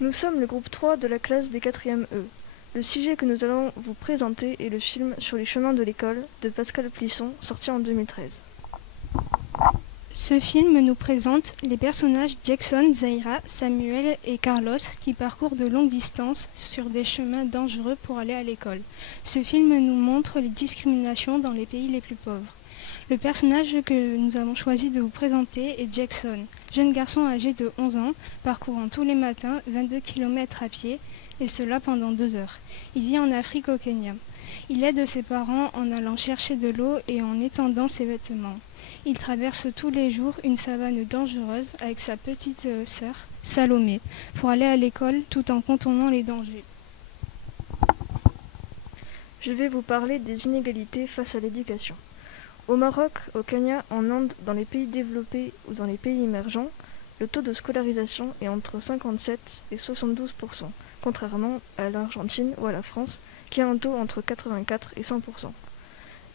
Nous sommes le groupe 3 de la classe des 4e E. Le sujet que nous allons vous présenter est le film Sur les chemins de l'école de Pascal Plisson, sorti en 2013. Ce film nous présente les personnages Jackson, Zaira, Samuel et Carlos qui parcourent de longues distances sur des chemins dangereux pour aller à l'école. Ce film nous montre les discriminations dans les pays les plus pauvres. Le personnage que nous avons choisi de vous présenter est Jackson, jeune garçon âgé de 11 ans, parcourant tous les matins 22 km à pied, et cela pendant 2 heures. Il vit en Afrique au Kenya. Il aide ses parents en allant chercher de l'eau et en étendant ses vêtements. Il traverse tous les jours une savane dangereuse avec sa petite sœur, Salomé, pour aller à l'école tout en contournant les dangers. Je vais vous parler des inégalités face à l'éducation. Au Maroc, au Kenya, en Inde, dans les pays développés ou dans les pays émergents, le taux de scolarisation est entre 57 et 72%, contrairement à l'Argentine ou à la France, qui a un taux entre 84 et 100%.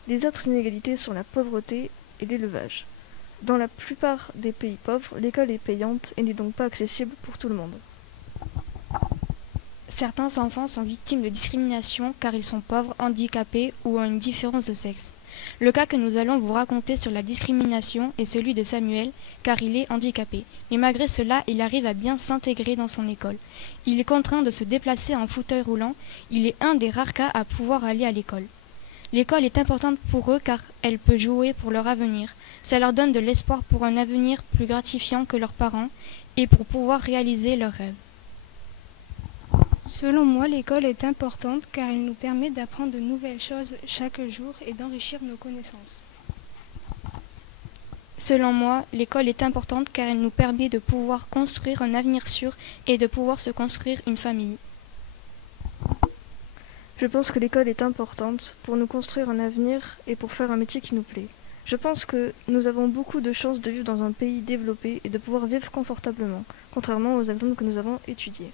Les autres inégalités sont la pauvreté et l'élevage. Dans la plupart des pays pauvres, l'école est payante et n'est donc pas accessible pour tout le monde. Certains enfants sont victimes de discrimination car ils sont pauvres, handicapés ou ont une différence de sexe. Le cas que nous allons vous raconter sur la discrimination est celui de Samuel car il est handicapé. Mais malgré cela, il arrive à bien s'intégrer dans son école. Il est contraint de se déplacer en fauteuil roulant. Il est un des rares cas à pouvoir aller à l'école. L'école est importante pour eux car elle peut jouer pour leur avenir. Ça leur donne de l'espoir pour un avenir plus gratifiant que leurs parents et pour pouvoir réaliser leurs rêves. Selon moi, l'école est importante car elle nous permet d'apprendre de nouvelles choses chaque jour et d'enrichir nos connaissances. Selon moi, l'école est importante car elle nous permet de pouvoir construire un avenir sûr et de pouvoir se construire une famille. Je pense que l'école est importante pour nous construire un avenir et pour faire un métier qui nous plaît. Je pense que nous avons beaucoup de chances de vivre dans un pays développé et de pouvoir vivre confortablement, contrairement aux exemples que nous avons étudiés.